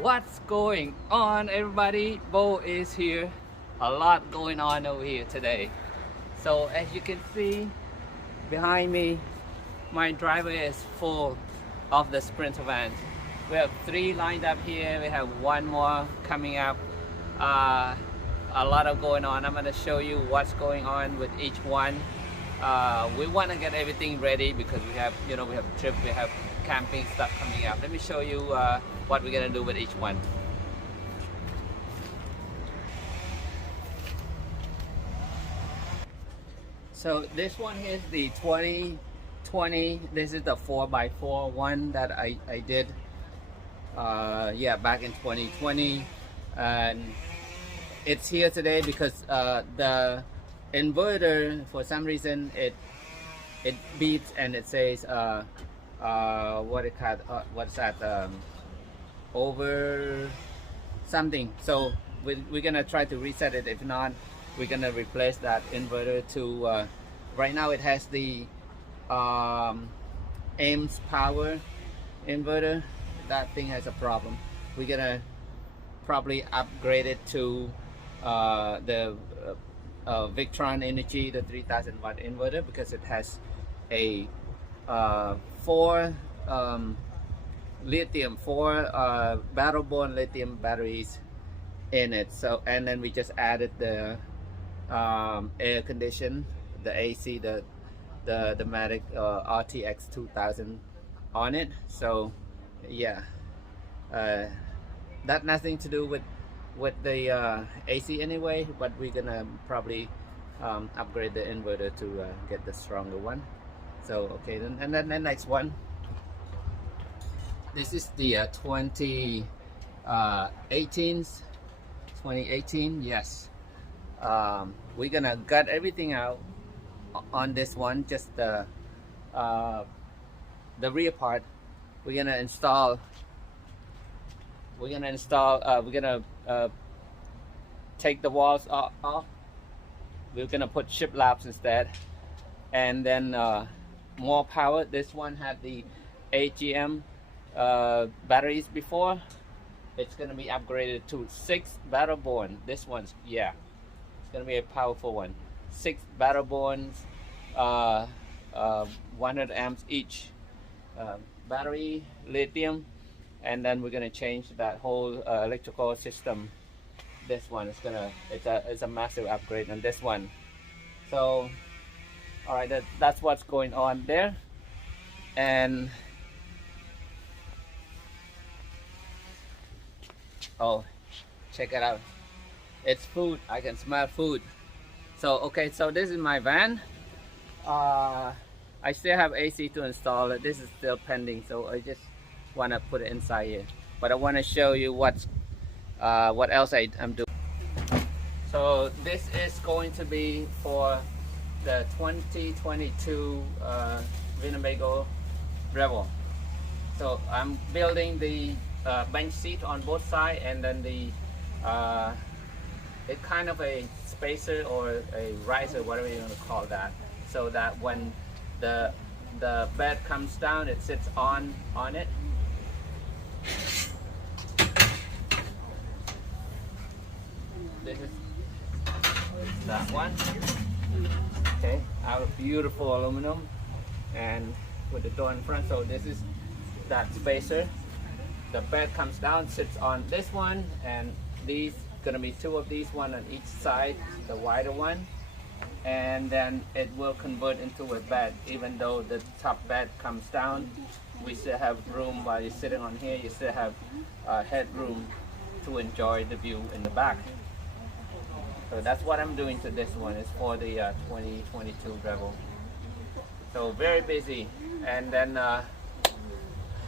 What's going on, everybody? Bo is here. A lot going on over here today. So as you can see behind me, my driveway is full of the Sprinter vans. We have 3 lined up here. We have 1 more coming up. A lot of going on. I'm going to show you what's going on with each one. We want to get everything ready because we have trip, we have camping stuff coming up. Let me show you what we're gonna do with each one. So this one is the 2020. This is the 4x4 one that I did back in 2020, and it's here today because the inverter, for some reason, it beeps and it says what's that, over something. So we're gonna try to reset it. If not, we're gonna replace that inverter to right now it has the AIMS power inverter. That thing has a problem. We're gonna probably upgrade it to the Victron Energy, the 3000 watt inverter, because it has a 4 battle-borne lithium batteries in it. So, and then we just added the air condition, the AC, the Matic RTX 2000 on it. So yeah, that nothing to do with the AC anyway, but we're gonna probably upgrade the inverter to get the stronger one. So okay, and then the next one, this is the 2018, yes. We're gonna gut everything out on this one, just the rear part. We're gonna take the walls off. We're gonna put shiplap's instead, and then more power. This one had the AGM batteries before. It's gonna be upgraded to 6 battle-borne. This one's, yeah, it's gonna be a powerful one. 6 battle-bornes, 100 amps each, battery, lithium, and then we're gonna change that whole electrical system. This one is it's a massive upgrade on this one. So all right, that's what's going on there. And oh, check it out, it's food. I can smell food. So okay, so this is my van. I still have AC to install it. This is still pending, so I just want to put it inside here, but I want to show you what else I'm doing. So this is going to be for the 2022 Winnebago Revel. So I'm building the bench seat on both sides, and then the it's kind of a spacer or a riser, whatever you want to call that, so that when the bed comes down, it sits on it. This is that one. Okay, out of beautiful aluminum and with the door in front. So this is that spacer. The bed comes down, sits on this one, and these gonna be 2 of these, 1 on each side, the wider one, and then it will convert into a bed. Even though the top bed comes down, we still have room. While you're sitting on here, you still have headroom to enjoy the view in the back. So that's what I'm doing to this one. It's for the 2022 Revel. So very busy, and then a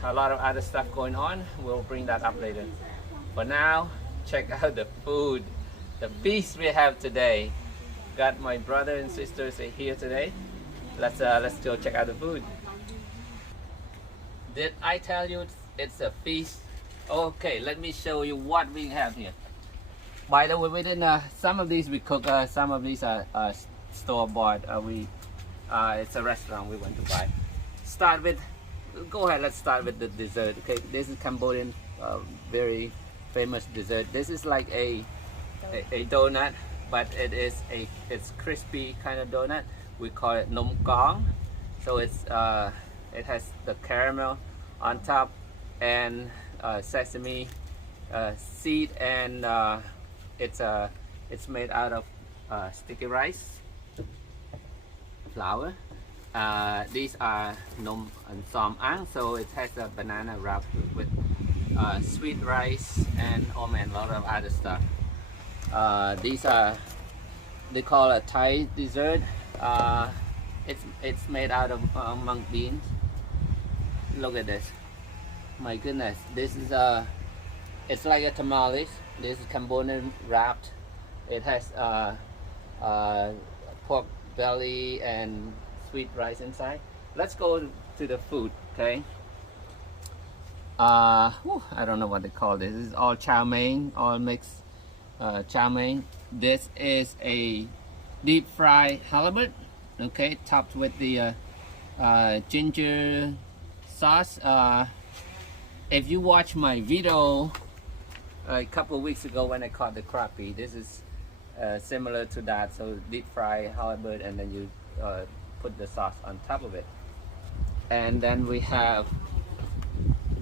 lot of other stuff going on. We'll bring that up later. For now, check out the food, the feast we have today. Got my brother and sisters here today. Let's go check out the food. Did I tell you it's a feast? Okay, let me show you what we have here. By the way, we didn't. Some of these we cook. Some of these are store-bought. It's a restaurant we went to buy. Start with. Go ahead. Let's start with the dessert. Okay, this is Cambodian very famous dessert. This is like a donut, but it's crispy kind of donut. We call it nom kong. So it has the caramel on top and sesame seed, and it's made out of sticky rice flour. These are nom and som ang, so it has a banana wrapped with sweet rice and a lot of other stuff. These are, they call a Thai dessert. It's made out of mung beans. Look at this. My goodness, this is it's like a tamales. This is Cambodian wrapped. It has pork belly and sweet rice inside. Let's go to the food, okay? I don't know what they call this. This is all chow mein, all mixed chow mein. This is a deep fried halibut, okay, topped with the ginger sauce. If you watch my video a couple of weeks ago when I caught the crappie, this is similar to that. So deep fry halibut, and then you put the sauce on top of it. And then we have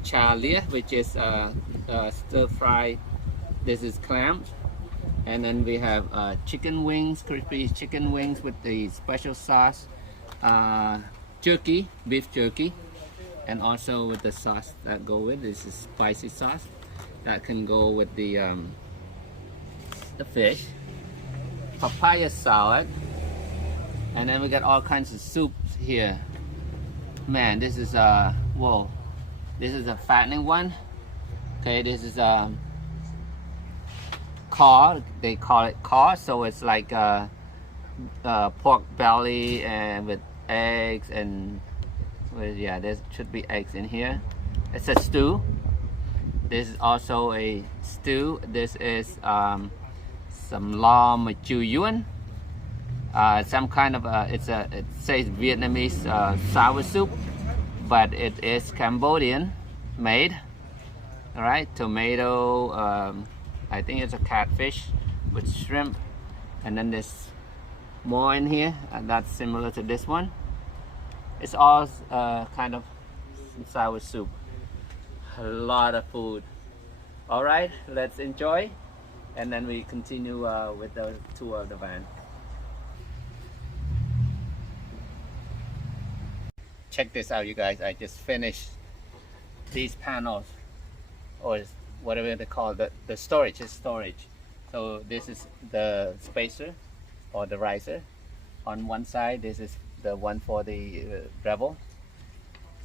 cha lia, which is stir fry. This is clams. And then we have chicken wings, crispy chicken wings with the special sauce, jerky, beef jerky, and also with the sauce that go with. This is spicy sauce that can go with the fish. Papaya salad, and then we got all kinds of soups here. Man, this is whoa, this is a fattening one. Okay, this is caw, they call it caw, so it's like pork belly and with eggs and yeah, there should be eggs in here. It's a stew. This is also a stew. This is some lam machu yuan, some kind of it says Vietnamese sour soup, but it is Cambodian made. All right, tomato, I think it's a catfish with shrimp, and then there's more in here, and that's similar to this one. It's all kind of sour soup. A lot of food. All right, let's enjoy, and then we continue with the tour of the van. Check this out, you guys. I just finished these panels, or whatever they call the storage. Is storage. So this is the spacer or the riser on one side. This is the one for the Revel.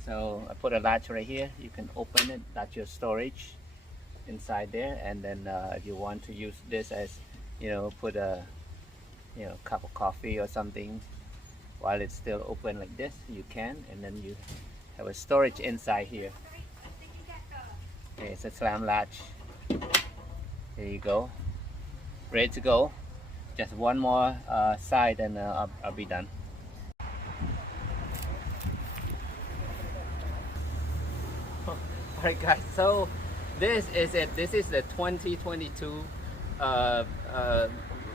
So I put a latch right here. You can open it. That's your storage inside there. And then if you want to use this as, put a cup of coffee or something while it's still open like this, you can. And then you have a storage inside here. Okay, it's a slam latch. There you go. Ready to go. Just one more side, and I'll be done. Alright guys, so this is it. This is the 2022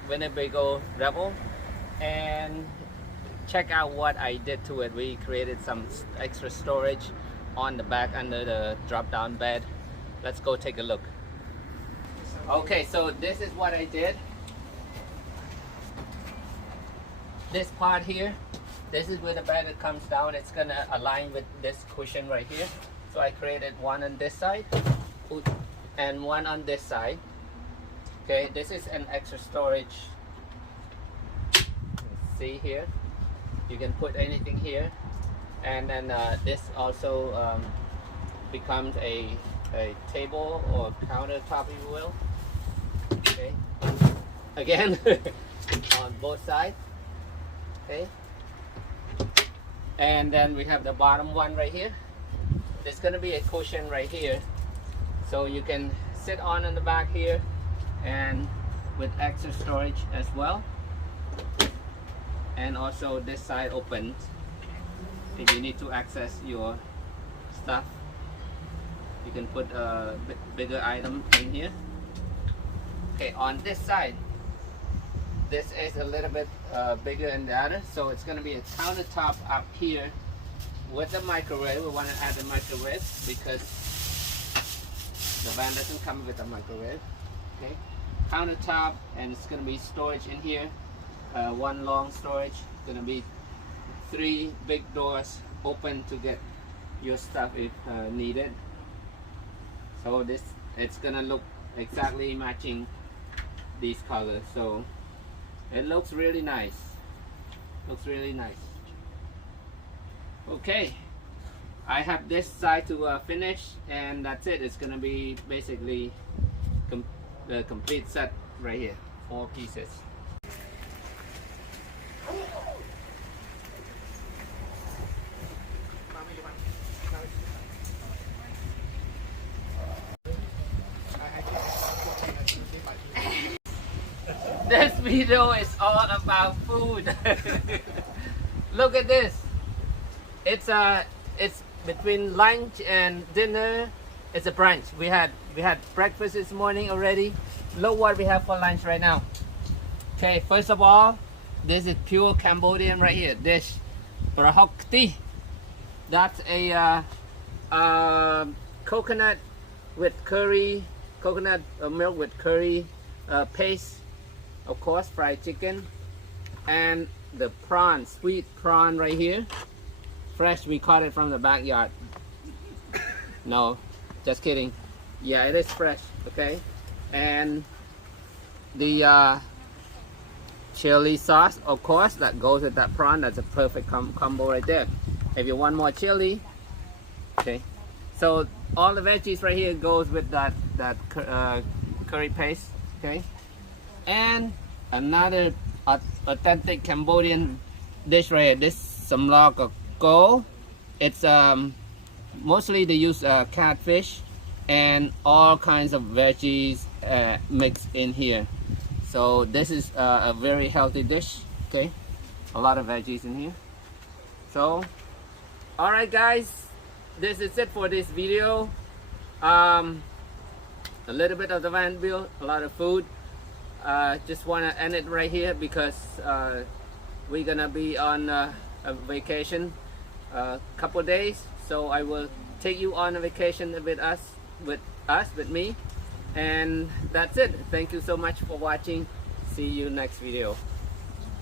Winnebago Revel, and check out what I did to it. We created some extra storage on the back under the drop down bed. Let's go take a look. Okay, so this is what I did. This part here, this is where the bed comes down. It's gonna align with this cushion right here. So I created one on this side and one on this side. Okay, this is an extra storage. See here, you can put anything here, and then this also becomes a table or countertop, if you will. Okay, again on both sides. Okay, and then we have the bottom one right here. There's gonna be a cushion right here, so you can sit on in the back here, and with extra storage as well. And also this side opens if you need to access your stuff. You can put a bigger item in here. Okay, on this side, this is a little bit bigger than the other, so it's going to be a countertop up here with a microwave. We want to add a microwave because the van doesn't come with a microwave. Okay, countertop, and it's going to be storage in here. One long storage, going to be 3 big doors open to get your stuff if needed. So this, it's gonna look exactly matching these colors, so it looks really nice. Looks really nice. Okay, I have this side to finish, and that's it. It's gonna be basically the complete set right here, 4 pieces. This video is all about food. Look at this. It's between lunch and dinner. It's a brunch. We had breakfast this morning already. Look what we have for lunch right now. Okay, first of all, this is pure Cambodian right here. Dish Prahokti. That's a coconut with curry, coconut milk with curry paste. Of course, fried chicken, and the prawn, sweet prawn right here. Fresh, we caught it from the backyard. No, just kidding. Yeah, it is fresh, okay? And the chili sauce, of course, that goes with that prawn. That's a perfect combo right there. If you want more chili, okay. So all the veggies right here goes with that curry paste, okay? And another authentic Cambodian dish right here. This samlok ko. It's mostly they use catfish and all kinds of veggies mixed in here. So this is a very healthy dish. Okay, a lot of veggies in here. So, all right, guys, this is it for this video. A little bit of the van build, a lot of food. Just want to end it right here because we're gonna be on a vacation couple days, so I will take you on a vacation with me, and that's it. Thank you so much for watching. See you next video.